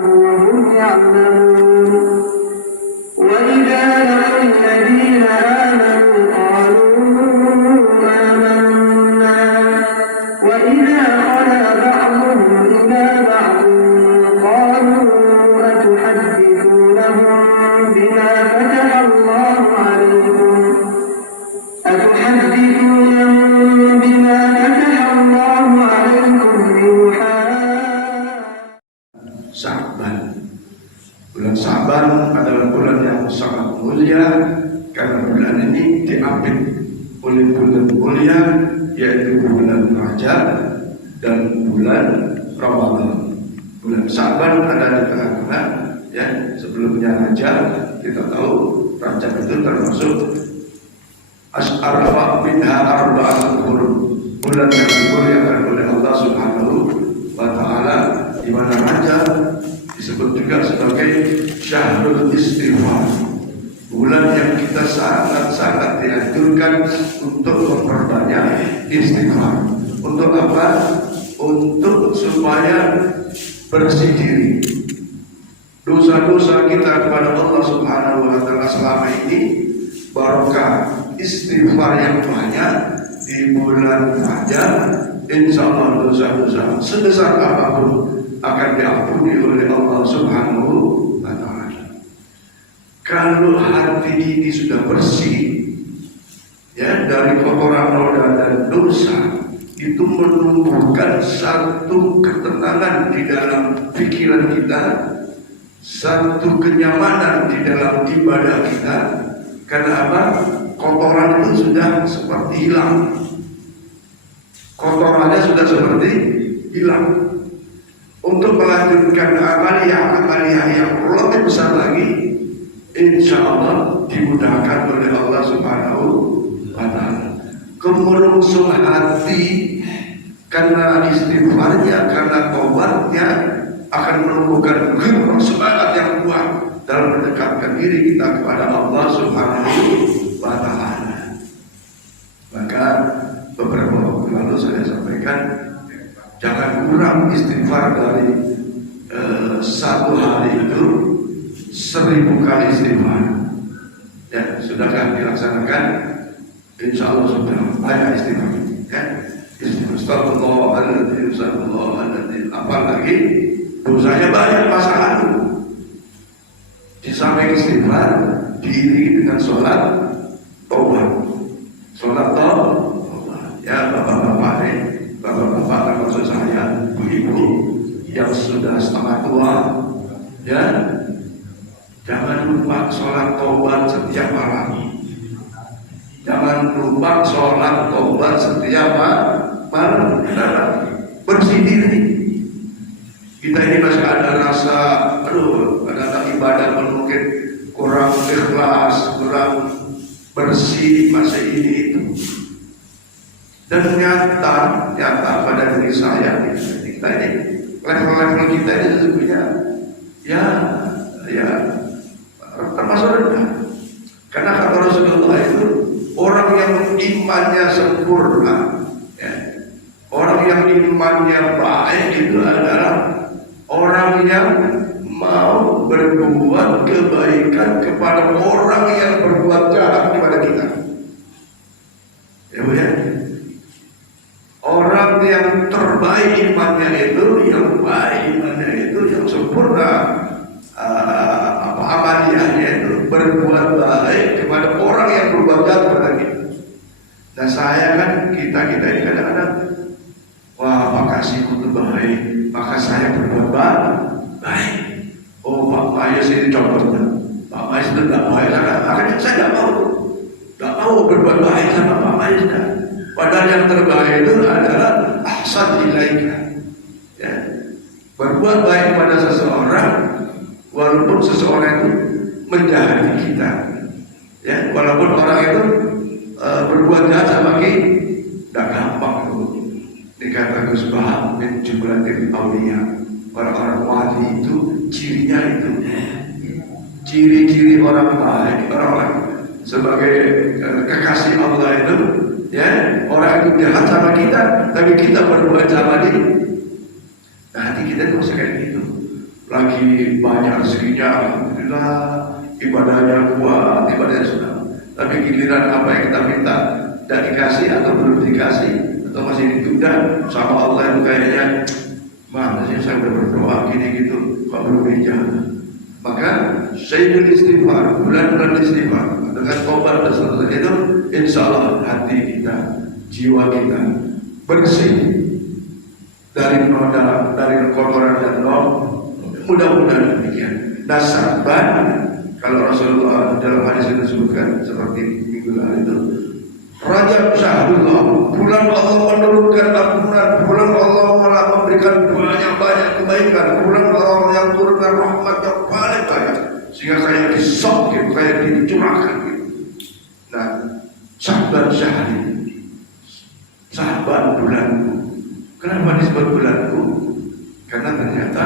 وهم يعلمون وإذا لقوا الذين آمنوا قالوا آمنا وإذا خلا بعضهم إلى بعض قالوا أتحدثونهم بما فتح الله عليكم Sya'ban. Bulan Sya'ban adalah bulan yang sangat mulia karena bulan ini diapit oleh bulan mulia yaitu bulan Rajab dan bulan Ramadan. Bulan Sya'ban ada di tengah-tengah, ya. Sebelumnya Rajab, kita tahu Rajab itu termasuk As'arafa minha arba'atul hurum, bulan yang dimuliakan oleh Allah Subhanahu wa Ta'ala, di mana Rajab disebut juga sebagai Syahrul Istighfar, bulan yang kita sangat-sangat dianjurkan untuk memperbanyak istighfar. Untuk apa? Untuk supaya bersih diri dosa-dosa kita kepada Allah Subhanahu wa Ta'ala selama ini. Barokah istighfar yang banyak di bulan Rajab, insya Allah dosa-dosa sebesar apapun akan diampuni oleh Allah Subhanahu wa Ta'ala. Kalau hati ini sudah bersih, ya, dari kotoran noda dan dosa, itu menumbuhkan satu ketenangan di dalam pikiran kita, satu kenyamanan di dalam ibadah kita. Karena apa? Kotoran itu sudah seperti hilang. Kotorannya sudah seperti hilang. Untuk melanjutkan amaliyah yang lebih besar lagi, insya Allah dimudahkan oleh Allah Subhanahu wa Ta'ala. Kemerungsung hati karena istighfarnya, karena taubatnya akan menumbuhkan semangat yang kuat dalam mendekatkan diri kita kepada Allah Subhanahu wa Ta'ala. Maka beberapa waktu lalu saya sampaikan, jangan kurang istighfar dari satu hari itu 1000 kali istighfar. Ya, sudahkah dilaksanakan? Insya Allah sudah banyak istighfar. Ya, Astagfirullahaladzim. Apalagi dosanya banyak masa lalu. Di samping istighfar diiringi dengan sholat taubat. Sholat taubat. Ya, bapak-bapak nih, bapak-bapak termasuk saya, ibu-ibu yang sudah setengah tua, ya, jangan lupa sholat taubat setiap malam. Jangan lupa sholat taubat setiap malam. Bersih diri. Kita ini masih ada rasa, ada ibadah mungkin kurang ikhlas, kurang bersih masa ini itu. Dan nyata pada diri saya, kita ini level-level kita ini sesungguhnya ya termasuk rendah. Karena kata Rasulullah itu, orang yang imannya sempurna, ya, orang yang imannya baik itu adalah orang yang mau berbuat kebaikan kepada orang yang berbuat jahat kepada kita. Ya, Bu, ya. Orang yang terbaik imannya itu, yang baik imannya itu, yang sempurna amaliyahnya itu, berbuat baik kepada orang yang berbuat jahat kepada kita. Nah, saya kan kita ini kadang-kadang, wah, makasihku itu baik, maka saya berbuat baik. Oh, Pak Mayus ini contohnya. Pak Mayus itu tidak baik, akhirnya saya tidak mau berbuat baik sama Pak Mayus. Padahal yang terbaik itu adalah ahsan ilaika, ya. Berbuat baik pada seseorang, walaupun seseorang itu menjahati kita, ya. Walaupun orang itu berbuat jahat sama kita, tidak gampang itu. Dikata Gus Bahar min jumlatil auliya, orang-orang wali itu cirinya itu, ciri-ciri orang baik, orang-orang sebagai kekasih Allah itu, ya, orang itu jahat sama kita, tapi kita berbuat sama dia. Nah, hati kita itu kayak gitu. lagi banyak rezekinya, alhamdulillah, ibadahnya kuat, ibadahnya sudah. Tapi giliran apa yang kita minta tidak dikasih atau belum dikasih atau masih ditunda sama Allah itu kayaknya mana sih saya udah berdoa gini gitu kok belum dijawab. Maka Sayyidul Istighfar, bulan-bulan istighfar dengan tobat dan seterusnya itu insya Allah hati kita, jiwa kita bersih dari noda, dari kotoran dan noda. Mudah-mudahan demikian. Nasaban, kalau Rasulullah dalam hadis itu sebutkan seperti minggu lalu itu, Rajab Syahrullah, bulan Allah menurunkan ampunan, bulan Allah malah memberikan banyak kebaikan, bulan Allah yang turunkan rahmat yang paling banyak, sehingga kayak disok gitu, kayak dicurahkan gitu. Nah, Sya'ban Syahri, Sya'ban bulanku. Kenapa disebut bulanku? Karena ternyata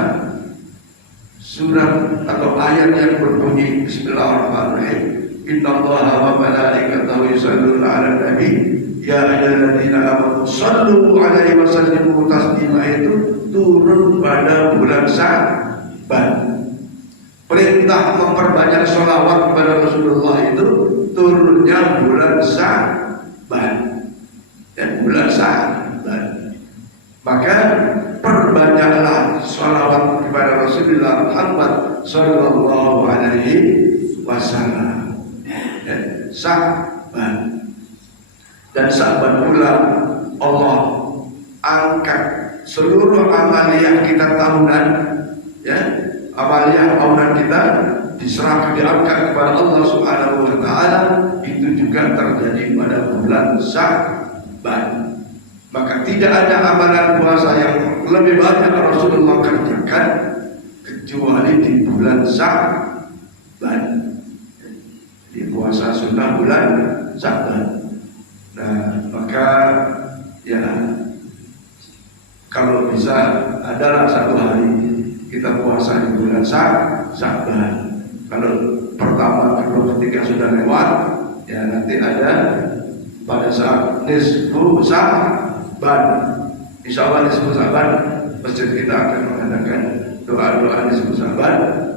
surat atau ayat yang berbunyi Bismillahirrahmanirrahim, Innallaha wa malaikatahu yusholluna 'alan nabi ya ayyuhalladzina amanu shallu 'alaihi wa sallimu taslima itu turun pada bulan Sya'ban. Perintah memperbanyak sholawat kepada Rasulullah itu turunnya bulan Sya'ban. Dan bulan Sya'ban. Maka perbanyaklah sholawat kepada Rasulullah Muhammad sallallahu alaihi wasallam. Sya'ban. Dan Sya'ban pula Allah angkat seluruh amaliyah kita tahunan, ya, amaliyah tahunan kita diserahkan, diangkat kepada Allah Subhanahu wa taala, itu juga terjadi pada bulan Sya'ban. Maka tidak ada amalan puasa yang lebih banyak Rasulullah kerjakan kecuali di bulan Sya'ban. Di puasa sunnah bulan Sya'ban. Nah, maka ya kalau bisa adalah satu hari kita puasa di bulan Sya'ban. Kalau pertama, kedua, ketiga sudah lewat, ya nanti ada pada saat nisfu Sya'ban. Insya Allah nisfu Sya'ban masjid kita akan mengadakan doa-doa nisfu Sya'ban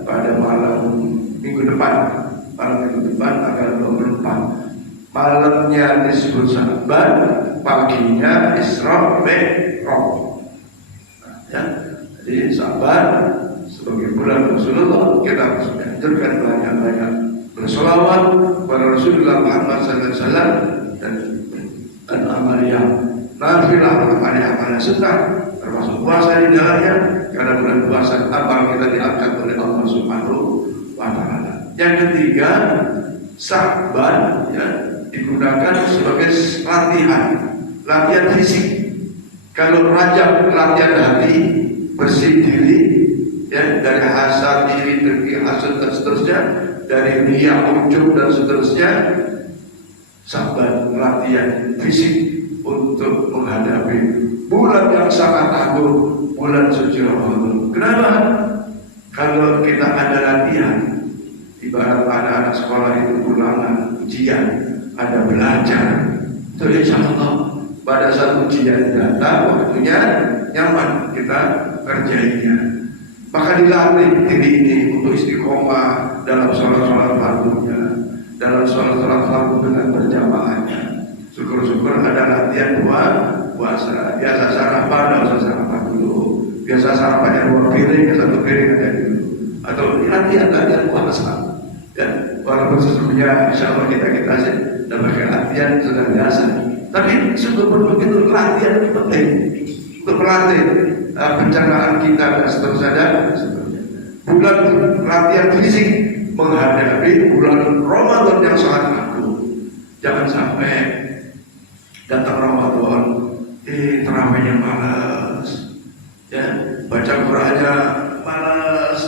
pada malam minggu depan. Malam minggu depan tanggal 24. Malamnya nisfu Sya'ban, paginya Isra Mi'raj. Ya, jadi Sya'ban sebagai bulan Rasulullah, kita harus menganjurkan banyak-banyak bersolawat kepada Rasulullah Muhammad SAW dan amaliyah nafilah, amaliyah sunnah, termasuk puasa di dalamnya, karena bulan puasa amal kita diangkat oleh Allah Subhanahu wa taala. Yang ketiga, Sya'ban ya digunakan sebagai latihan fisik. Kalau Rajab latihan hati, bersih diri, ya, dari hasad, iri, dengki, hasad dan seterusnya, dari riya, ujub dan seterusnya. Sya'ban latihan fisik untuk menghadapi bulan yang sangat agung, bulan suci Ramadan. Kenapa? Kalau kita ada latihan, ibarat anak-anak sekolah itu ulangan, ujian, ada belajar, itu insya Allah pada saat ujian datang, waktunya nyaman kita kerjanya. Maka dilatih diri ini untuk istiqomah dalam sholat-sholat fardunya, dalam sholat-sholat fardu dengan berjamaahnya. Syukur-syukur ada latihan puasa. Biasa sarapan, tidak usah sarapan dulu. Biasa sarapannya 2 piring, 1 piring aja dulu. Atau latihan puasa. Dan walaupun sesungguhnya insya Allah kita sih dapat latihan sudah biasa. Tapi sungguh begitu latihan itu penting untuk melatih pencernaan kita dan seterusnya. Bulan latihan fisik menghadapi bulan Ramadan yang sangat agung. Jangan sampai datang Ramadan, terawihnya malas, ya, baca Qur'annya malas,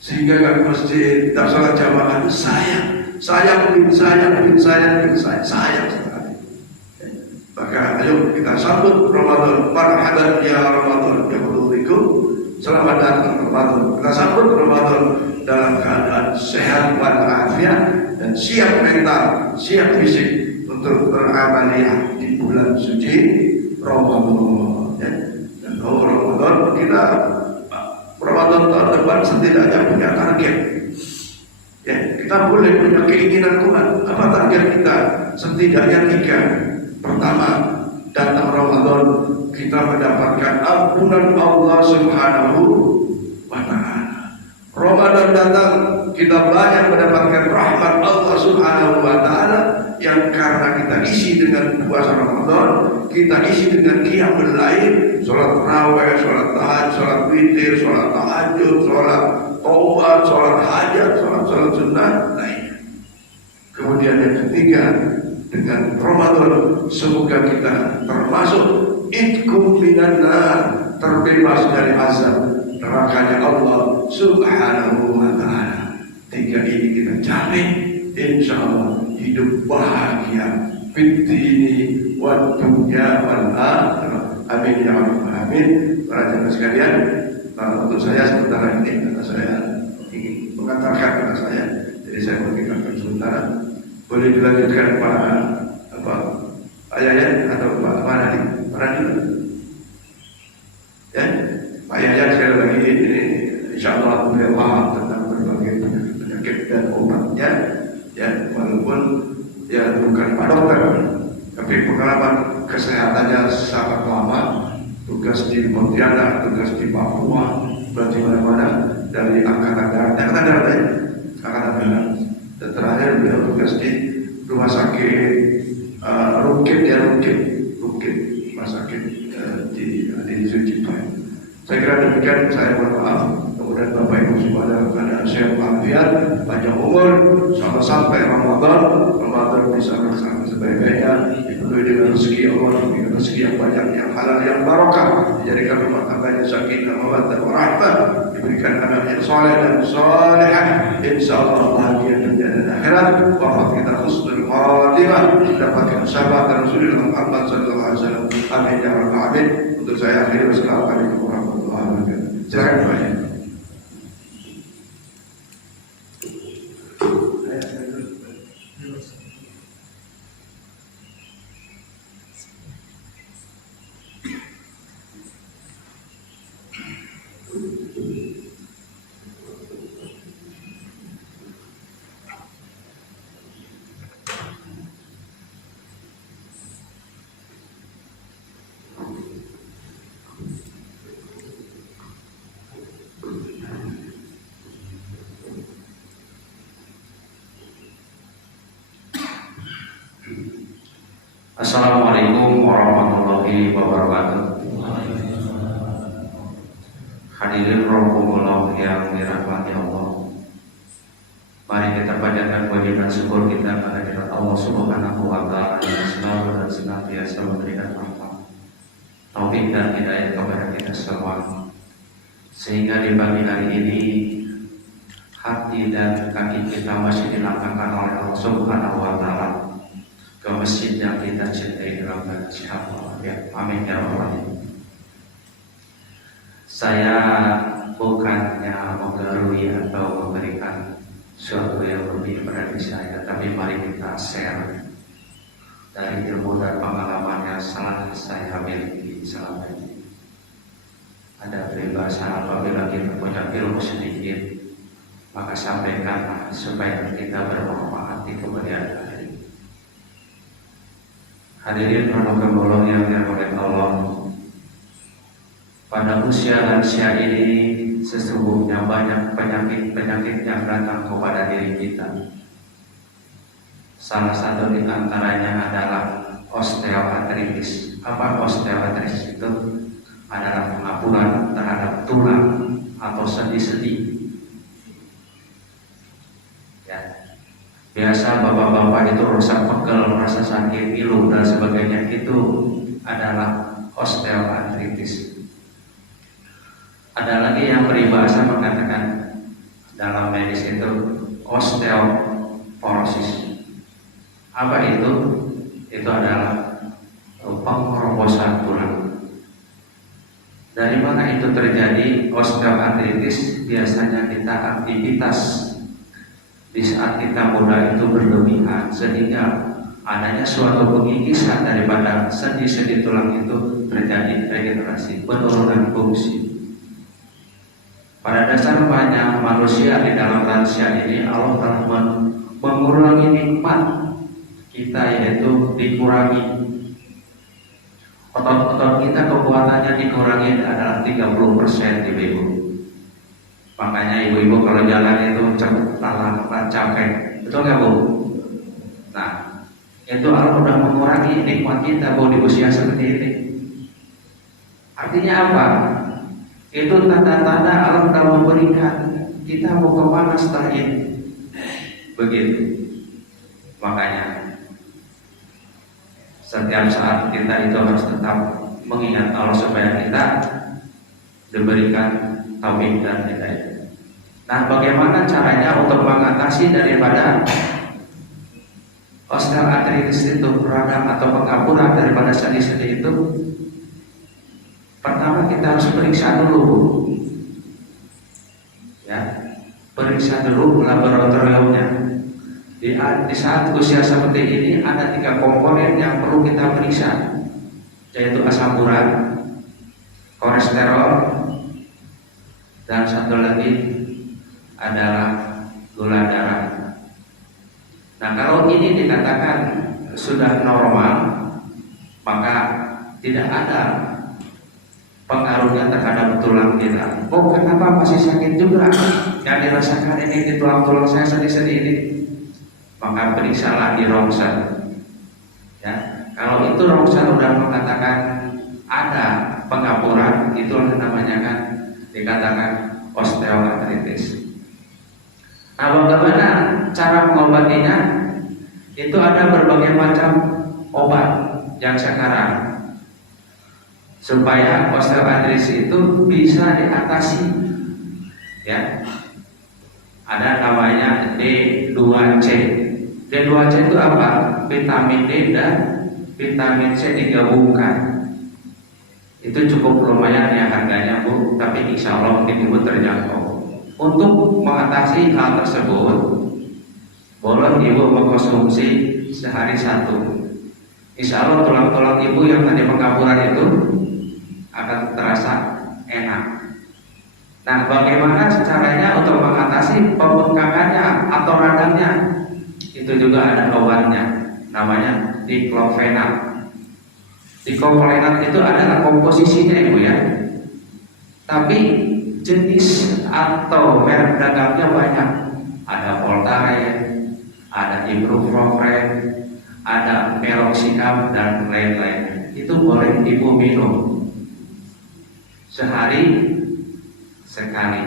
sehingga ke masjid, tak sholat jamaah itu sayang sekali. Maka ayo kita sambut Ramadan, marhaban ya Ramadan, ya Qulubikum, selamat datang Ramadan. Kita sambut Ramadan dalam keadaan sehat walafiat dan siap mental, siap fisik untuk beramaliyah di bulan suci Ramadan. Ya. Dan Ramadan kita Ramadan tahun depan setidaknya punya target. Ya, kita boleh punya keinginan kuat. Apa target kita? Setidaknya 3. Pertama, datang Ramadan kita mendapatkan ampunan Allah Subhanahu wa Ta'ala. Ramadan datang kita banyak mendapatkan rahmat Allah Subhanahu wa Ta'ala, yang karena kita isi dengan puasa Ramadan, kita isi dengan qiyamul lail, sholat tarawih, sholat tahajud, sholat witir, sholat tahajud, sholat taubat, sholat hajat, sholat sunnah lainnya. Kemudian yang ketiga, dengan Ramadan semoga kita termasuk idkum minan nar, terbebas dari azab nerakanya Allah Subhanahu wa Ta'ala. 3 ini kita capai, insya Allah hidup bahagia fid dini wad dunya wal akhirah. Amin ya rabbal alamin. Para jemaah sekalian, untuk saya sementara ini karena saya ingin mengantarkan kata saya, jadi saya mengingatkan sementara. Boleh dilanjutkan Pak Ayah atau Pak Nadi? Ya, Pak Yahya sekali lagi ini insya Allah beliau paham tentang berbagai penyakit dan obatnya, ya walaupun ya bukan Pak Dokter, tapi pengalaman kesehatannya sangat lama, tugas di Pontianak, tugas di Papua, berarti mana-mana dari angkatan darat, dan terakhir beliau tugas di rumah sakit Rukit rumah sakit di Sucipai. Saya kira demikian, saya mohon maaf. Kemudian Bapak Ibu semua dalam sehat walafiat, panjang umur, sampai Ramadan bisa berlaksana sebaik-baiknya, dipenuhi dengan rezeki Allah, dengan rezeki yang banyak, yang halal, yang barokah, dijadikan rumah tangganya sakinah, mawaddah, warahmah, diberikan anak yang soleh dan solehah, insyaallah bahagia dunia dan akhirat. Wafat kita husnul khatimah, dapatkan sahabat dan Rasulullah Muhammad sallallahu alaihi wasallam. Amin ya rabbal alamin. Untuk saya akhiri, wassalamualaikum warahmatullahi wabarakatuh. Silakan Pak. Assalamualaikum warahmatullahi wabarakatuh. Hadirin rohullah yang dirahmati Allah, mari kita panjatkan puji dan syukur kita kehadirat Allah Subhanahu wa Ta'ala yang selalu dan senantiasa memberikan rahmat, taufik dan hidayah kepada kita semua, sehingga di pagi hari ini hati dan kaki kita masih dilangkahkan oleh Allah Subhanahu wa Ta'ala ke masjid yang kita cintai dalam keadaan sehat walafiat. Amin ya rabbal alamin. Saya bukannya menggarui atau memberikan sesuatu yang lebih pada diri saya, tapi mari kita share dari ilmu dan pengalaman yang telah saya miliki selama ini. Ada peribahasa, apabila kita punya ilmu sedikit, maka sampaikanlah supaya kita bermanfaat di kemudian hari. Hadirin rahmatullah yang dirahmati Allah, pada usia lansia ini sesungguhnya banyak penyakit yang datang kepada diri kita. Salah satu di antaranya adalah osteoartritis. Apa osteoartritis itu? Adalah pengapuran terhadap tulang atau sendi-sendi. Biasa bapak-bapak itu rusak pegel, merasa sakit, pilu dan sebagainya, itu adalah osteoartritis. Ada lagi yang peribahasa mengatakan dalam medis itu osteoporosis. Apa itu? Itu adalah penggerombosan tulang. Dari mana itu terjadi osteoartritis? Biasanya kita aktivitas di saat kita muda itu berlebihan, sehingga adanya suatu pengikisan daripada sendi-sendi tulang itu, terjadi regenerasi, penurunan fungsi. Pada dasarnya manusia di dalam lansia ini Allah telah mengurangi nikmat kita, yaitu dikurangi. Otot-otot kita kekuatannya dikurangi adalah 30% ibu-ibu. Makanya ibu-ibu kalau jalan itu cepat, capek. Betul nggak Bu? Nah, itu Allah sudah mengurangi nikmat kita Bu di usia seperti ini. Artinya apa? Itu tanda-tanda Allah telah memberikan kita mau kemana setelah ini. Begitu. Makanya setiap saat kita itu harus tetap mengingat Allah supaya kita diberikan taufik dan hidayah. Nah, bagaimana caranya untuk mengatasi daripada osteoartritis itu, radang atau pengapuran daripada sendi-sendi itu? Pertama kita harus periksa dulu, ya, periksa dulu laboratoriumnya. Di saat usia seperti ini ada 3 komponen yang perlu kita periksa, yaitu asam urat, kolesterol, dan satu lagi adalah gula darah. Nah, kalau ini dikatakan sudah normal, maka tidak ada pengaruhnya terhadap tulang kita. Oh, kenapa masih sakit juga yang dirasakan ini di tulang-tulang saya sendi-sendi ini? Maka periksalah di ronsen. Ya, kalau itu ronsen sudah mengatakan ada pengapuran, itu namanya kan dikatakan osteoartritis. Nah, bagaimana cara mengobatinya? Itu ada berbagai macam obat yang sekarang supaya osteoartritis itu bisa diatasi. Ya, ada namanya D2C. D2C itu apa? Vitamin D dan vitamin C digabungkan. Itu cukup lumayan ya harganya Bu, tapi insya Allah mungkin Ibu terjangkau. Untuk mengatasi hal tersebut, boleh Ibu mengkonsumsi sehari 1. Insya Allah tulang-tulang Ibu yang tadi pengapuran itu akan terasa enak. Nah, bagaimana caranya untuk mengatasi pembengkakannya atau radangnya? Itu juga ada obatnya, namanya diklofenat. Diklofenat itu adalah komposisinya Ibu ya, tapi jenis atau merek dagangnya banyak. Ada Voltaren, ada Ibuprofen, ada Meloxicam dan lain-lain. Itu boleh Ibu minum sehari sekali.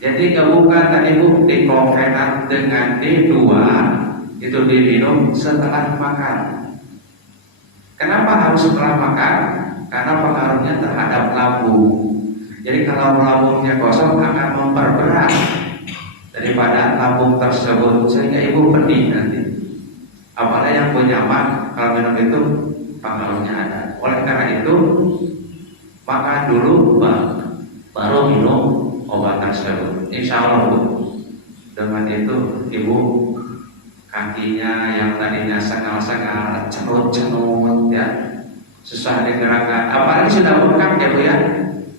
Jadi gabungkan tadi Bu diklofenat dengan D2 itu diminum setelah makan. Kenapa harus setelah makan? Karena pengaruhnya terhadap lambung. Jadi kalau lambungnya kosong akan memperberat daripada lambung tersebut, sehingga Ibu pedih nanti. Apalagi yang punya mah kalau minum itu pengaruhnya ada. Oleh karena itu makan dulu baru minum obat tersebut. Insya Allah Bu, dengan itu Ibu kakinya yang tadinya sengal-sengal, cenut-cenut ya, susah digerakkan. Apalagi sudah bengkak ya Bu ya,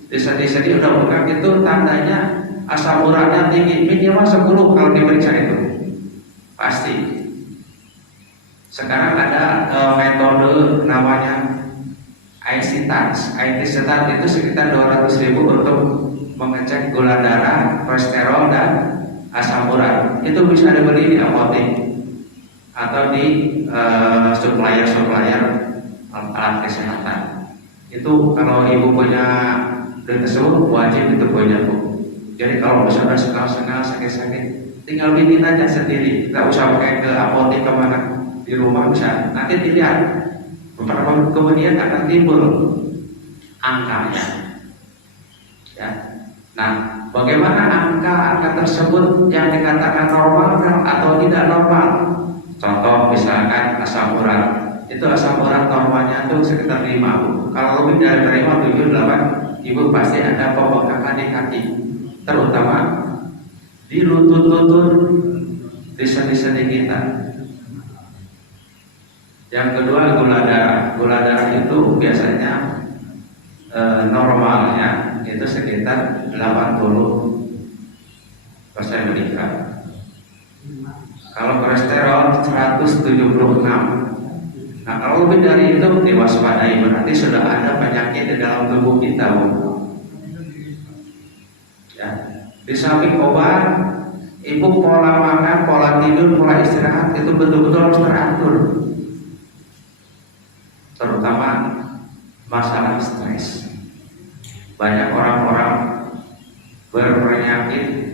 di sendi-sendi udah bengkak, itu tandanya asam uratnya tinggi, minimal 10 kalau diperiksa itu pasti. Sekarang ada metode namanya IC-TANS. IC-TANS itu sekitar 200.000 untuk mengecek gula darah, kolesterol dan asam urat. Itu bisa dibeli di apotek atau di supplier alat kesehatan. Itu kalau Ibu punya duit tersebut wajib itu punya Bu. Jadi kalau misalnya sengal-sengal, sakit-sakit, tinggal bikin aja sendiri, nggak usah pakai ke apotek kemana, di rumah bisa. Nanti dilihat beberapa kemudian akan timbul angkanya. Ya. Nah, bagaimana angka tersebut yang dikatakan normal atau tidak normal? Contoh misalkan asam urat, itu asam urat normalnya itu sekitar 5 Bu. Kalau lebih dari 5, 7, 8, Ibu pasti ada pembengkakan di kaki, terutama di lutut-lutut, di sendi-sendi kita. Yang kedua gula darah. Gula darah itu biasanya normalnya itu sekitar 80 Pas saya menikah, kalau kolesterol 176. Nah, kalau lebih dari itu diwaspadai, berarti sudah ada penyakit di dalam tubuh kita, Bu. Ya. Di samping obat, ibu pola makan, pola tidur, pola istirahat itu betul-betul harus teratur. Terutama masalah stres. Banyak orang-orang berpenyakit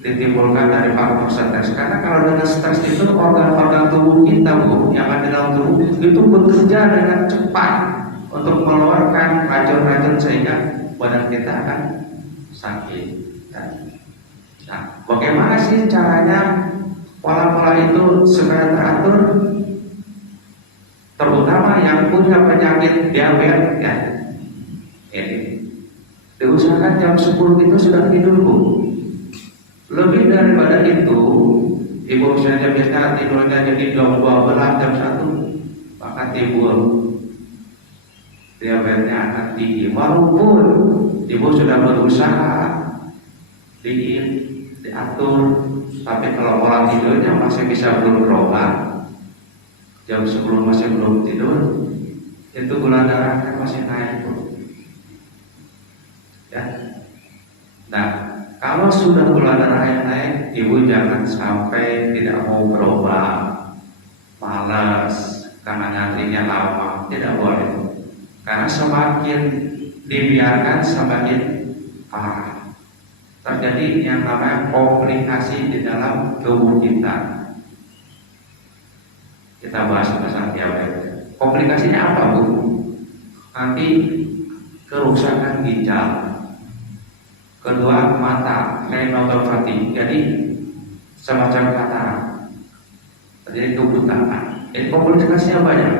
ditimbulkan dari faktor stres. Karena kalau dengan stres itu organ-organ tubuh kita, Bu, yang ada dalam tubuh itu bekerja dengan cepat untuk mengeluarkan racun-racun sehingga badan kita akan sakit. Nah, bagaimana sih caranya pola-pola itu supaya teratur? Terutama yang punya penyakit diabetes, ya, ini diusahakan jam 10 itu sudah tidur, Bu. Lebih daripada itu, ibu misalnya biasa tidurnya jadi jam 12, jam 1, maka timbul diabetesnya akan tinggi. Walaupun ibu sudah berusaha diatur, tapi kalau pola tidurnya masih bisa belum berubah, jam 10 masih belum tidur, itu gula darah kan masih naik, Bu. Ya. Nah, kalau sudah gula darah yang naik, ibu jangan sampai tidak mau berubah, malas karena ngantrinya lama, tidak boleh. Karena semakin dibiarkan semakin parah. Terjadi yang namanya komplikasi di dalam tubuh kita. Kita bahas masalah diabetes. Komplikasinya apa, Bu? Nanti kerusakan ginjal. Kedua, mata, retinopathy, jadi semacam katarak, terjadi kebutaan. Ini komplikasinya banyak,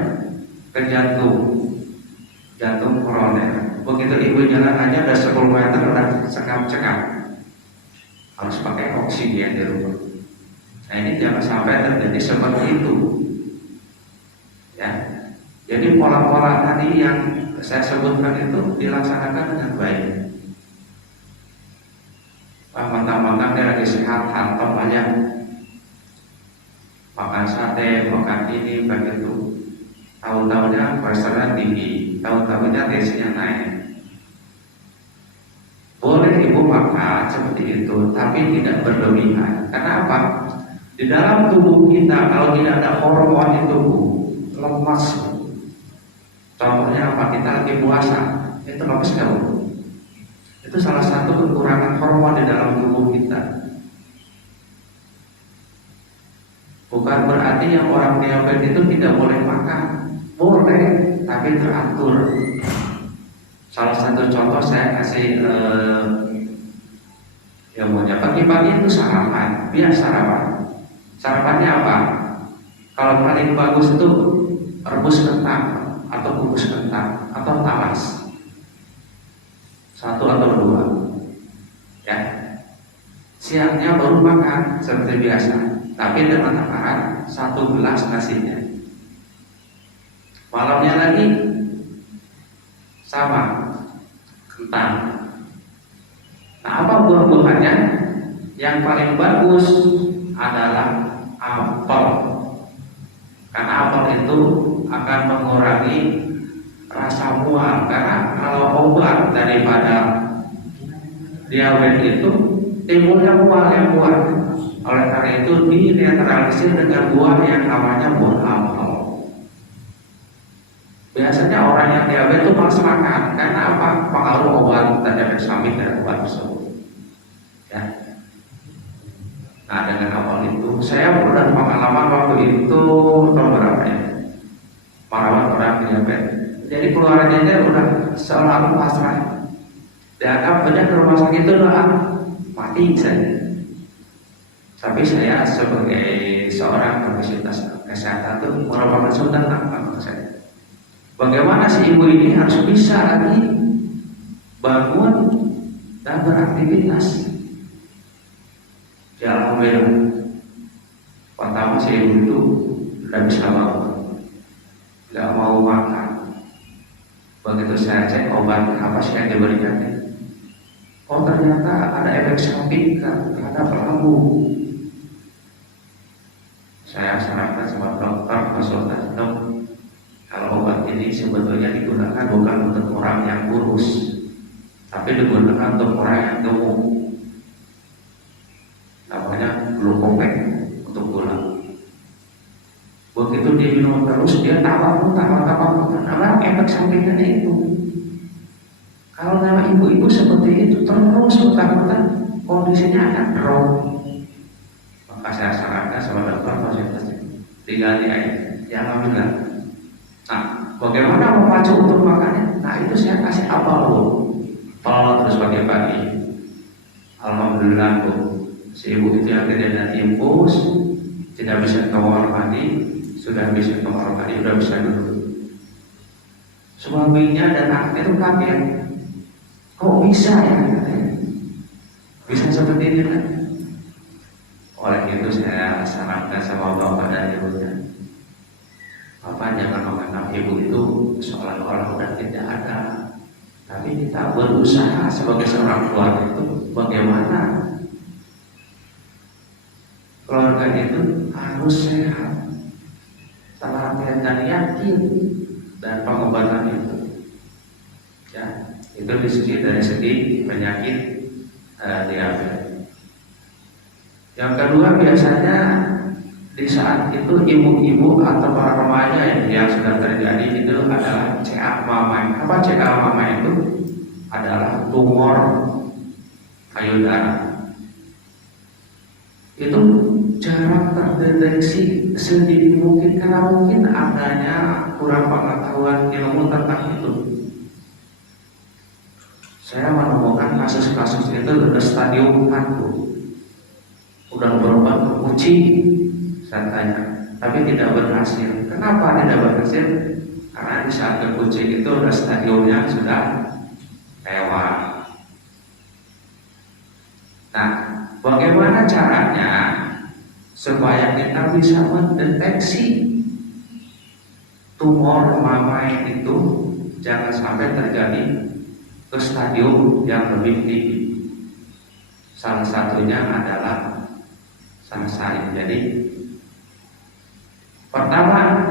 ke jantung koroner. Begitu ibu jalan aja udah 10 meter udah cekam-cekam, harus pakai oksigen di rumah. Nah, ini jangan sampai terjadi seperti itu. Ya, jadi pola-pola tadi yang saya sebutkan itu dilaksanakan dengan baik. Mentang-mentang dia lagi sehat, hantam aja, makan sate, makan ini, begitu. Tahu-tahunya kolesterolnya tinggi, tahu-tahunya tensinya naik. Boleh ibu makan seperti itu, tapi tidak berlebihan. Karena apa? Di dalam tubuh kita kalau tidak ada hormon itu, Bu, lemas. Contohnya apa? Kita lagi puasa, itu lemas nggak, Bu? Itu salah satu kekurangan hormon di dalam tubuh kita. Bukan berarti yang orang diabetes itu tidak boleh makan. Boleh, tapi teratur. Salah satu contoh saya kasih pagi-pagi itu sarapan, biasa sarapan. Sarapannya apa? Kalau paling bagus itu rebus kentang atau kukus kentang atau talas. 1 atau 2, ya. Siangnya baru makan seperti biasa, tapi dengan takaran 1 gelas nasinya. Malamnya lagi sama, kentang. Nah, apa buah-buahannya? Yang paling bagus adalah apel. Karena apel itu akan mengurangi rasa mual. Karena kalau obat daripada diabetes itu timbulnya mual yang kuat. Oleh karena itu dinetralisir dengan buah yang namanya buah apel. Biasanya orang yang diabetes itu malas makan. Karena apa? Pengaruh obat dan efek samping dari obat tersebut. Ya. Nah, dengan apel itu saya pernah pengalaman waktu itu tahun berapa ya? Merawat orang diabetes. Jadi keluarganya udah selalu pasrah. Dianggap banyak ke rumah sakit itu udah mati saja. Tapi saya sebagai seorang profesional kesehatan itu merupakan saudara untuk saya. Bagaimana si ibu ini harus bisa lagi bangun dan beraktivitas. Ya alhamdulillah. Pertama si ibu itu tidak bisa bangun, tidak mau makan. Begitu saya cek obat apa sih yang diberikan, Oh ternyata ada efek samping terhadap lambung. Saya sarankan sama dokter konsultasi dok, kalau obat ini sebetulnya digunakan bukan untuk orang yang kurus, tapi digunakan untuk orang yang gemuk. Namanya glukomek untuk gula. Begitu dia minum terus, dia tambah karena efek sampingnya itu. Kalau nama ibu-ibu seperti itu terus mentah-mentah, kondisinya akan drop. Maka saya sarankan sama dokter konsultasi diganti aja, jangan bilang. Nah, bagaimana memacu untuk makannya? Nah itu saya kasih apel bu, terus pagi-pagi. Alhamdulillah bu, si ibu itu akhirnya infus, tidak bisa keluar mandi, sudah bisa keluar mandi, sudah bisa duduk. Suaminya dan anaknya itu kaget. Kok bisa ya? Bisa seperti ini kan? Oleh itu saya sarankan sama bapak dan ibunya, bapak jangan menganggap ibu itu seolah-olah udah tidak ada, tapi kita berusaha sebagai seorang keluarga itu bagaimana keluarga itu harus sehat, setelah dan yakin dan pengobatan itu. Ya. Itu dari segi penyakit diabetes. Yang kedua biasanya di saat itu ibu-ibu atau para remaja yang sudah terjadi itu adalah CA mama. Apa CA mama itu? Adalah tumor payudara. Itu jarang terdeteksi sedini mungkin karena mungkin adanya kurang pengetahuan ilmu tentang itu. Saya menemukan kasus-kasus itu udah stadium 4, udah berobat ke kucing, saya tanya, tapi tidak berhasil. Kenapa tidak berhasil? Karena di saat ke kucing itu udah stadiumnya sudah lewat. Nah, bagaimana caranya supaya kita bisa mendeteksi tumor mama itu jangan sampai terjadi ke stadium yang lebih tinggi? Salah satunya adalah sasarin. Jadi pertama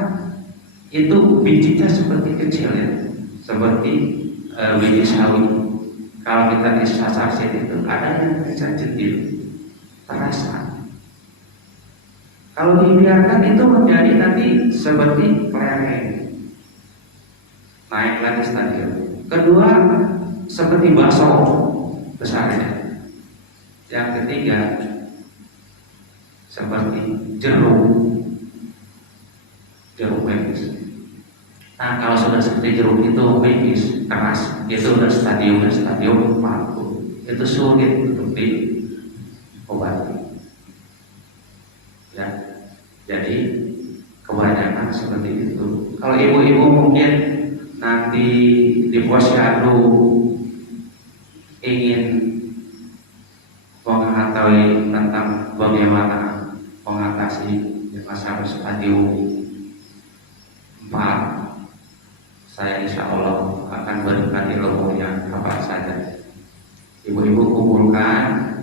itu bijinya seperti kecil ya, seperti biji sawi. Kalau kita disasarin itu ada yang kecil-kecil, terasa. Kalau dibiarkan itu menjadi nanti seperti kelereng, naik lagi stadium. Kedua seperti bakso besarnya. Yang ketiga seperti jeruk manggis. Nah kalau sudah seperti jeruk itu manggis keras, itu sudah stadium paru, itu sulit untuk diobati. Ya, jadi kebanyakan seperti itu. Kalau ibu-ibu mungkin nanti di posyandu ingin mengetahui tentang bagaimana mengatasi masalah stadium 4, saya insya Allah akan berikan ilmu yang apa saja. Ibu-ibu kumpulkan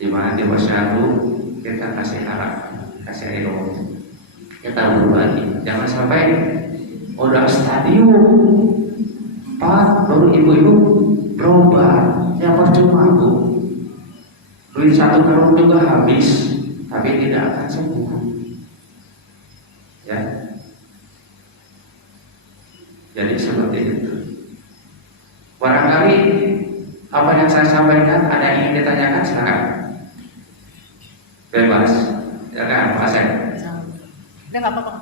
di mana di posyandu, kita kasih harapan, kasih ilmu, kita berbagi. Jangan sampai udah stadium 4 baru ibu-ibu berobat, ya percuma bu. Duit 1 karung juga habis, tapi tidak akan sembuh. Ya, jadi seperti itu. Barangkali apa yang saya sampaikan ada yang ingin ditanyakan, silakan. Bebas, ya kan, Pak Asep? Udah nggak apa-apa.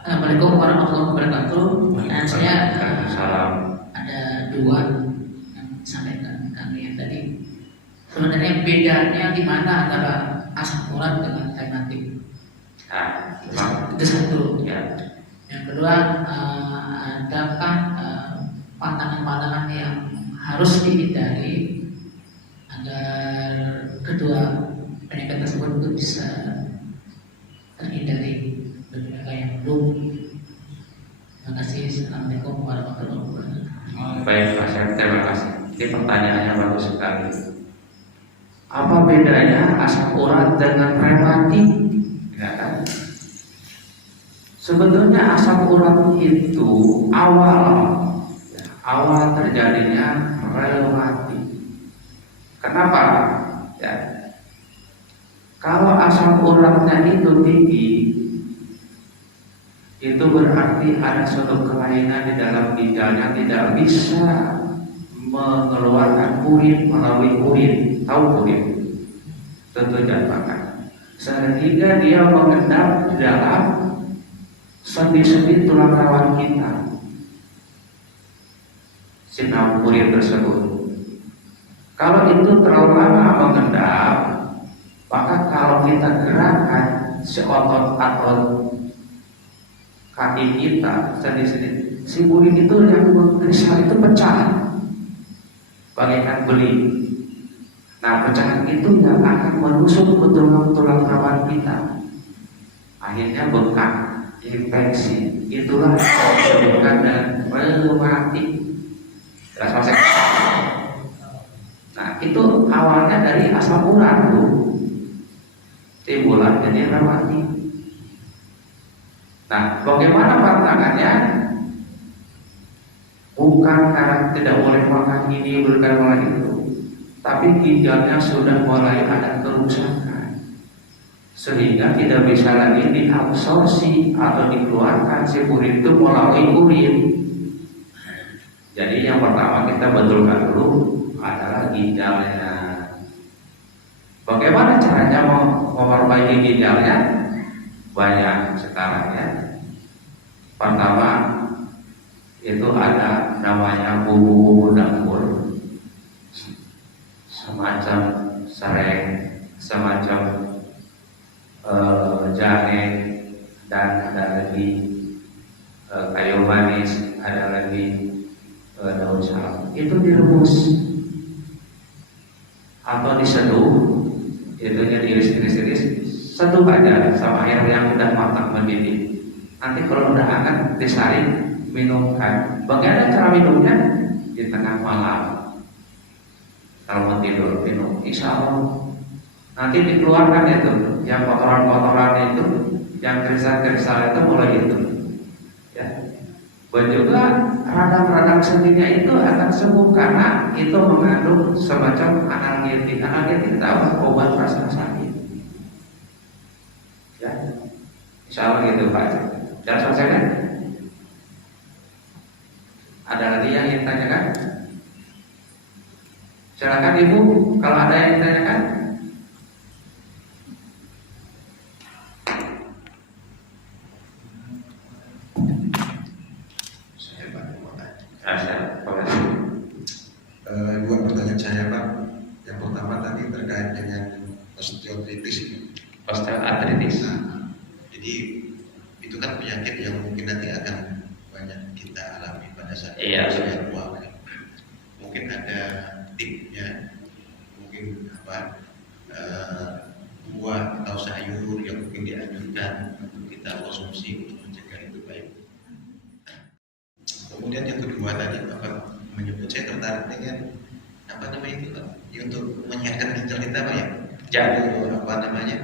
Assalamualaikum warahmatullahi wabarakatuh. Pertanyaan saya ada 2 yang disampaikan kami yang tadi. Sebenarnya bedanya di mana antara asam urat dengan alternatif? Itu satu. Ya. Yang kedua, adakah pantangan-pantangan yang harus dihindari agar kedua penyakit tersebut itu bisa terhindari? Assalamualaikum warahmatullahi wabarakatuh. Baik Pak Syekh, terima kasih. Ini pertanyaannya bagus sekali. Apa bedanya asam urat dengan rematik? Ya kan? Sebetulnya asam urat itu awal terjadinya rematik. Kenapa? Ya. Kalau asam uratnya itu tinggi, itu berarti ada suatu kelainan di dalam ginjalnya, tidak bisa mengeluarkan urin melalui urin. Tahu urin? Tentu jangan. Sehingga dia mengendap di dalam sendi-sendi tulang rawan kita. Sinar urin tersebut. Kalau itu terlalu lama mengendap, maka kalau kita gerakan si otot-otot kaki kita, sendi-sendi, si urin itu yang kristal itu pecah bagaikan beli. Nah, pecahan itu yang akan menusuk ke tulang rawan kita, akhirnya bengkak, infeksi. Itulah yang disebutkan dengan rematik. Jelas Mas? Nah, itu awalnya dari asam urat tuh, timbulan jadi rematik. Nah, bagaimana pantangannya? Bukan karena tidak boleh makan ini, bukan makan itu, tapi ginjalnya sudah mulai ada kerusakan, sehingga tidak bisa lagi diabsorpsi atau dikeluarkan si urin itu melalui urin. Jadi yang pertama kita betulkan dulu adalah ginjalnya. Bagaimana caranya memperbaiki ginjalnya? Banyak sekarang ya. Pertama itu ada namanya bumbu-bumbu dapur, semacam serai, semacam jahe, dan ada lagi kayu manis, ada lagi daun salam. Itu direbus atau diseduh, itunya diiris-iris, seduh aja sama air yang udah matang mendidih. Nanti kalau udah hangat disaring, minumkan. Bagaimana cara minumnya? Di tengah malam kalau mau tidur minum, insya Allah nanti dikeluarkan itu yang kotoran-kotoran itu, yang kristal-kristal itu mulai itu ya. Dan juga radang-radang sendinya itu akan sembuh karena itu mengandung semacam analgetik. Analgetik tahu obat rasa sakit ya. Insya Allah gitu Pak. Jangan selesai kan? Ada lagi yang ingin tanyakan? Silakan Ibu, kalau ada yang ditanyakan. Saya Pak mau Saya dua pertanyaan saya Pak. Yang pertama tadi terkait dengan osteoartritis. osteoartritis. Nah, jadi itu kan penyakit yang mungkin nanti akan banyak kita alami pada saat usia tua. Mungkin ada tipsnya, mungkin apa buah atau sayur yang mungkin dianjurkan untuk kita konsumsi untuk mencegah itu baik. Kemudian yang kedua tadi Bapak menyebut, saya tertarik dengan apa namanya itu Pak, untuk menyehatkan ginjal kita Pak ya. Jahe, Apa namanya?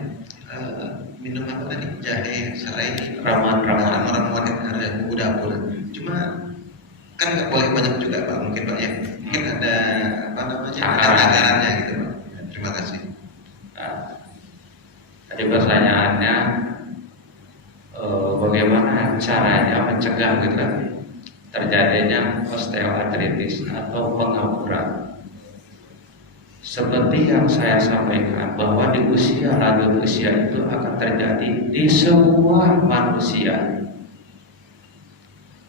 Minum apa tadi? Jahe, serai, ramuan-ramuan yang ada bumbu dapur. Cuma kan nggak boleh banyak juga Pak, mungkin Pak ya. Mungkin ada apa namanya? Takarannya gitu Pak. Ya, terima kasih. Tadi pertanyaannya bagaimana caranya mencegah gitu kan terjadinya osteoartritis atau pengaburan. Seperti yang saya sampaikan bahwa di usia lanjut usia itu akan terjadi di semua manusia.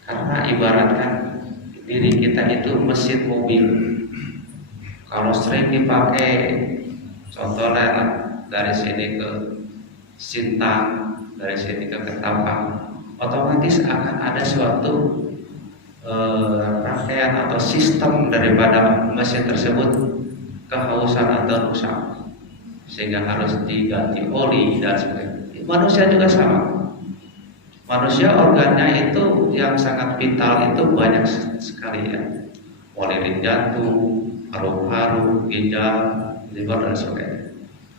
Karena ibaratkan diri kita itu mesin mobil. Kalau sering dipakai, contohnya dari sini ke Sintang, dari sini ke Ketapang, otomatis akan ada suatu rangkaian atau sistem daripada mesin tersebut kehausan atau rusak, sehingga harus diganti oli dan sebagainya. Manusia juga sama. Manusia organnya itu yang sangat vital itu banyak sekali ya. Mulai dari jantung, paru-paru, ginjal, liver dan sebagainya.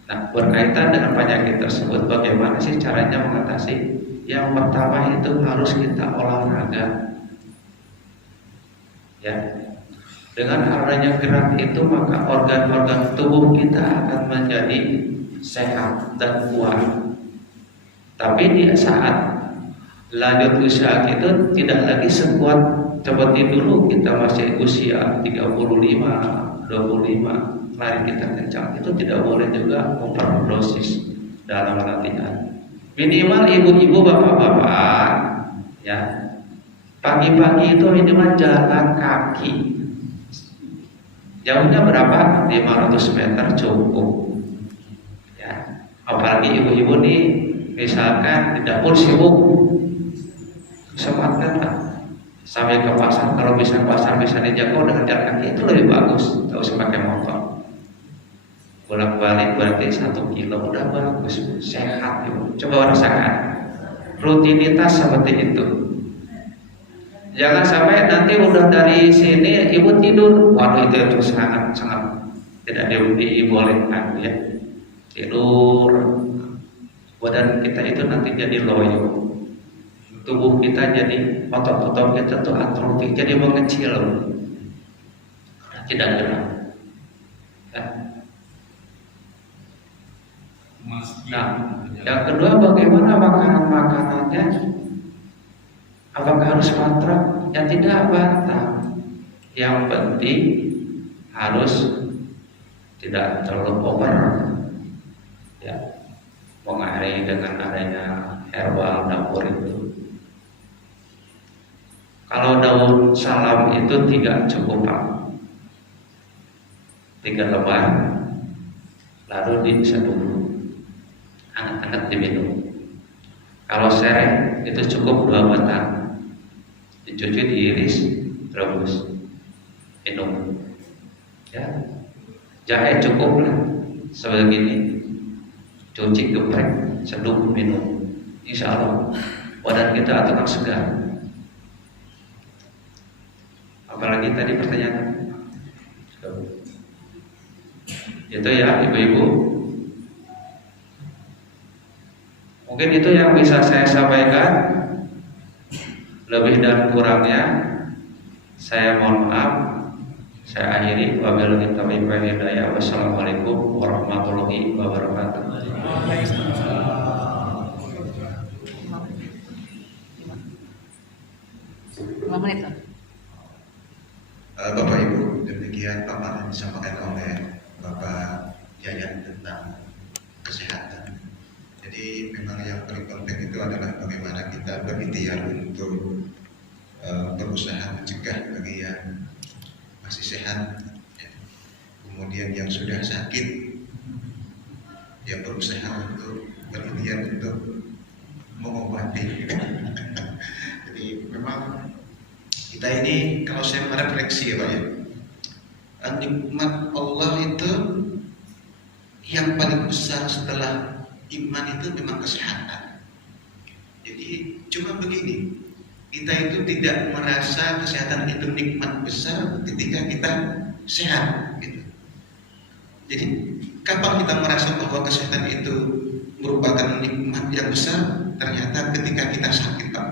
Nah, berkaitan dengan penyakit tersebut, bagaimana sih caranya mengatasi? Yang pertama itu harus kita olahraga. Ya, dengan adanya gerak itu maka organ-organ tubuh kita akan menjadi sehat dan kuat. Tapi di saat lanjut usia itu tidak lagi sekuat seperti dulu kita masih usia 35, 25 lari kita kencang, itu tidak boleh juga overdosis dalam latihan. Minimal ibu-ibu, bapak-bapak ya, pagi-pagi itu minimal jalan kaki. Jauhnya berapa? 500 meter cukup. Ya, apalagi ibu-ibu nih misalkan di dapur sibuk, sempatkanlah sampai ke pasar. Kalau bisa pasar bisa dijangkau dengan jalan kaki itu lebih bagus. Tidak usah pakai motor. Bolak-balik berarti 1 kilo udah bagus, sehat ibu. Coba rasakan rutinitas seperti itu. Jangan sampai nanti udah dari sini ibu tidur, waduh itu sangat tidak dibolehkan ya. Tidur, badan kita itu nanti jadi loyo, tubuh kita jadi otot-otot kita tuh atrofik, jadi mengecil, tidak gerak. Ya. Nah, yang kedua bagaimana makanan-makanannya? Apakah harus matang? Ya tidak matang. Yang penting harus tidak terlalu over. Ya, mengakhiri dengan adanya herbal dapur itu. Kalau daun salam itu 3 cukup Pak. 3 lembar, lalu diseduh, hangat-hangat diminum. Kalau sereh itu cukup 2 batang, dicuci, diiris, rebus, minum. Ya, jahe cukup lah, sebegini, cuci geprek, seduh, minum. Insya Allah badan kita akan segar. Apalagi tadi pertanyaan itu ya ibu-ibu. Mungkin itu yang bisa saya sampaikan. Lebih dan kurangnya saya mohon maaf. Saya akhiri. Wabillahi taufiq wal hidayah. Wassalamualaikum warahmatullahi wabarakatuh. 5 menit. Bapak Ibu, demikian paparan yang disampaikan oleh Bapak Yayan tentang kesehatan. Jadi memang yang paling penting itu adalah bagaimana kita berikhtiar untuk berusaha mencegah bagi yang masih sehat, ya. Kemudian yang sudah sakit, yang berusaha untuk berikhtiar untuk mengobati. Jadi memang kita ini kalau saya merefleksi ya Pak ya, nikmat Allah itu yang paling besar setelah iman itu memang kesehatan. Jadi cuma begini, kita itu tidak merasa kesehatan itu nikmat besar ketika kita sehat gitu. Jadi kapan kita merasa bahwa kesehatan itu merupakan nikmat yang besar? Ternyata ketika kita sakit Pak.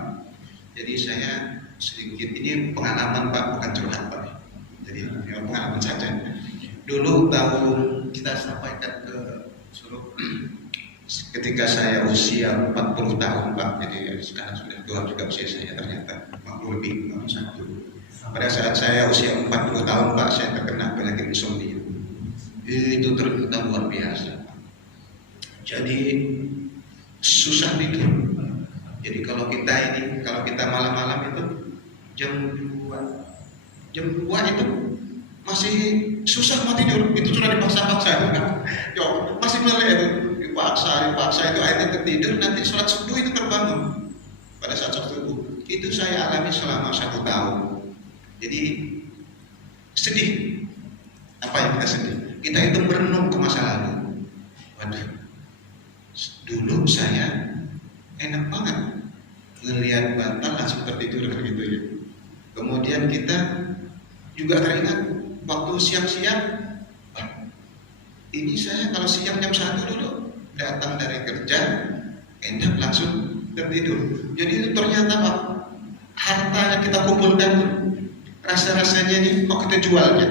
Jadi saya sedikit ini pengalaman Pak, bukan curhat Pak. Jadi pengalaman saja. Dulu tahun kita sampaikan ke Solo ketika saya usia 40 tahun Pak. Jadi sekarang sudah tua juga usia saya, ternyata 50 lebih 51. Pada saat saya usia 40 tahun Pak, saya terkena penyakit insomnia. Itu ternyata luar biasa. Jadi susah tidur. Jadi kalau kita malam-malam itu jam 2 itu masih susah mau tidur, itu sudah dipaksa-paksa masih meleleh itu, dipaksa itu akhirnya tertidur, nanti sholat subuh itu terbangun. Pada saat sholat subuh itu saya alami selama 1 tahun. Jadi sedih. Apa yang kita sedih? Kita itu merenung ke masa lalu. Waduh, dulu saya enak banget, ngelihat bantal langsung tertidur kan gitu ya. Kemudian kita juga teringat waktu siang-siang, ini saya kalau siang jam 1 dulu datang dari kerja, enak langsung tertidur. Jadi itu ternyata Pak, harta yang kita kumpulkan rasa-rasanya nih mau kita jualnya,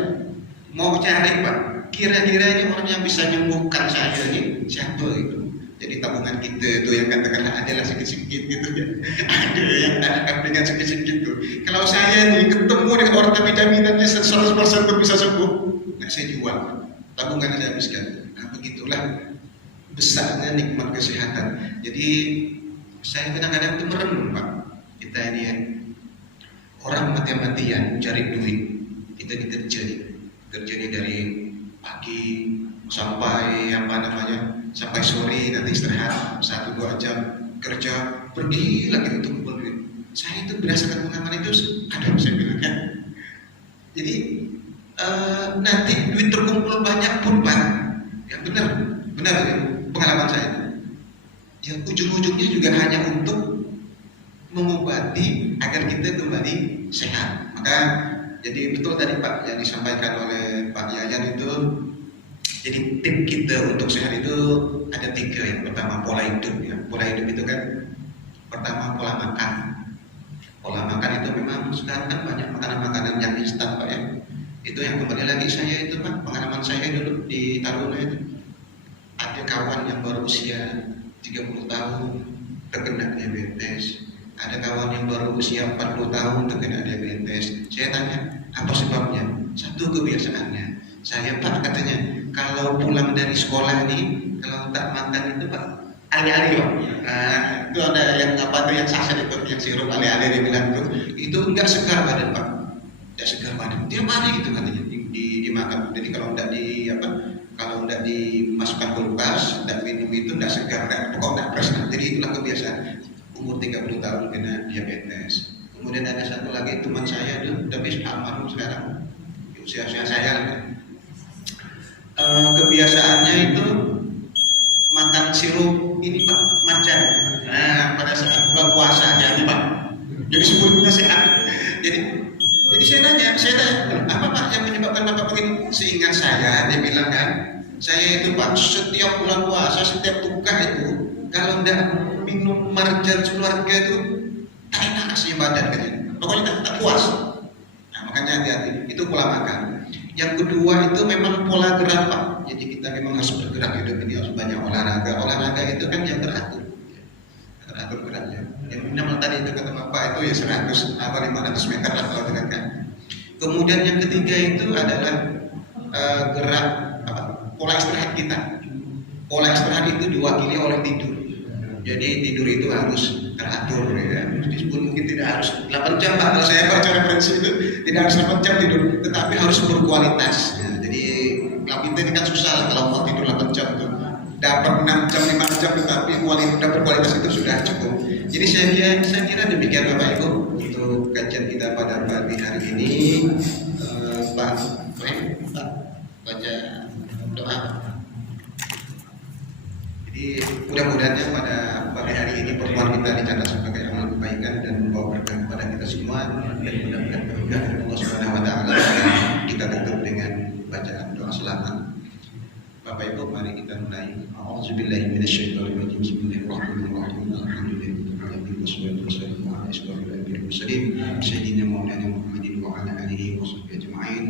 mau cari Pak, kira-kira ini orang yang bisa menyembuhkan saya ini siapa itu. Jadi tabungan kita itu yang katakanlah adalah sedikit-sedikit gitu ya, ada yang ada dengan sedikit-sedikit itu. Kalau saya nih ketemu dengan orang tapi jaminannya 100% untuk bisa sembuh, nah saya jual, tabungan saya habiskan. Nah begitulah besarnya nikmat kesehatan. Jadi saya kadang-kadang itu merenung Pak, kita ini ya orang mati-matian cari duit, kita kerja ini dari pagi sampai sampai sore, nanti istirahat 1-2 jam kerja, pergi lagi untuk kumpul duit. Saya itu berdasarkan pengalaman itu, saya bilang kan. Jadi nanti duit terkumpul banyak pun Pak, ya benar ya, pengalaman saya. Yang ujung-ujungnya juga hanya untuk mengobati agar kita kembali sehat. Maka jadi betul tadi Pak yang disampaikan oleh Pak Yayan itu. Jadi tip kita untuk sehat itu ada 3. Yang pertama pola hidup ya. Pola hidup itu kan pertama pola makan. Pola makan itu memang sekarang kan banyak makanan-makanan yang instan Pak ya. Itu yang kembali lagi saya itu Pak, pengalaman saya dulu di Taruna itu. Ada kawan yang baru usia 30 tahun terkena diabetes. Ada kawan yang baru usia 40 tahun terkena diabetes. Saya tanya, apa sebabnya? Satu kebiasaannya. Saya Pak katanya, kalau pulang dari sekolah nih, kalau tak makan itu Pak, ali-ali ya. Itu ada yang apa tuh yang saset itu, yang sirup ali-ali dia bilang tuh, itu enggak segar badan Pak, enggak segar badan. Tiap hari gitu katanya dimakan. Jadi kalau enggak dimasukkan kulkas, enggak minum itu enggak segar, pokok enggak fresh. Jadi itulah kebiasaan. Umur 30 tahun kena diabetes. Kemudian ada satu lagi teman saya tuh, tapi almarhum sekarang, usia saya lah. Kebiasaannya itu makan sirup ini Pak, macan. Nah pada saat bulan puasa aja nih Pak. Jadi sebetulnya sehat. Jadi saya tanya, apa Pak yang menyebabkan Bapak begini? Seingat saya, dia bilang kan, saya itu Pak setiap bulan puasa, setiap buka itu kalau tidak minum marjan keluarga itu tak enak rasanya badan katanya. Pokoknya tak puas. Nah makanya hati-hati. Itu pola makan. Yang kedua itu memang pola gerak Pak. Jadi kita memang harus bergerak hidup ini, harus banyak olahraga. Olahraga itu kan yang teratur geraknya. Yang minimal tadi itu kata Bapak itu ya 100 atau 500 meter lah kalau gerakan. Kemudian yang ketiga itu adalah gerak pola istirahat kita. Pola istirahat itu diwakili oleh tidur. Jadi tidur itu harus teratur ya. Meskipun mungkin tidak harus 8 jam Pak, kalau saya baca referensi itu tidak harus 8 jam tidur, tetapi harus berkualitas. Ya, jadi kita ini kan susah lah kalau mau tidur 8 jam itu. Dapat 6 jam, 5 jam, tetapi berkualitas itu sudah cukup. Jadi saya kira demikian Bapak Ibu untuk kajian kita pada pagi hari ini. Pak baca doa. Jadi mudah-mudahan pada pagi hari ini pertemuan kita dicatat sebagai amal kebaikan dan membawa berkah kepada kita semua, dan mudah-mudahan berkah dari Allah Subhanahu wa taala. Kita tutup dengan bacaan doa selamat. Bapak Ibu, mari kita mulai. A'udzubillahi minasyaitonirrajim. Bismillahirrahmanirrahim. Alhamdulillahirabbil alamin wassalatu wassalamu ala asyrofil anbiya'i wal mursalin sayyidina maulana Muhammadin wa ala alihi wa sahbihi ajma'in.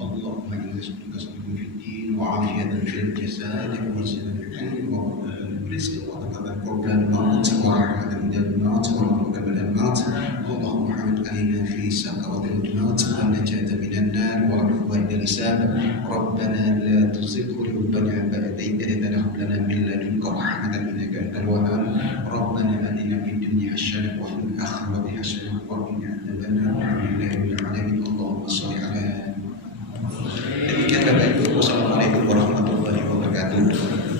Allahumma inna nas'aluka sabran fid din wa 'afiyatan fil jasad wa ihsanan fil ilmi wa rizqan wa taqabbalan qabla al-maut wa rahmatan min al-maut wa rahmatan min al-maut. Allahumma hamid alaina fi sakaratil maut wa najata minan nar wa rafwa ila hisab. Rabbana la tuzigh qulubana ba'da idh hadaytana wa hab lana min ladunka rahmatan innaka antal wahhab. Rabbana atina fid dunya hasanah wa fil akhirati hasanah wa qina adzabannar. Alhamdulillahi rabbil alamin. Allahumma shalli ala. Demikian Bapak Ibu, wassalamualaikum warahmatullahi wabarakatuh.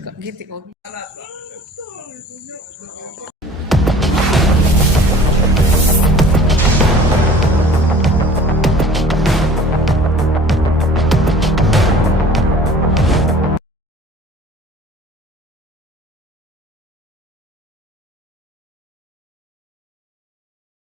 suka gitu kok.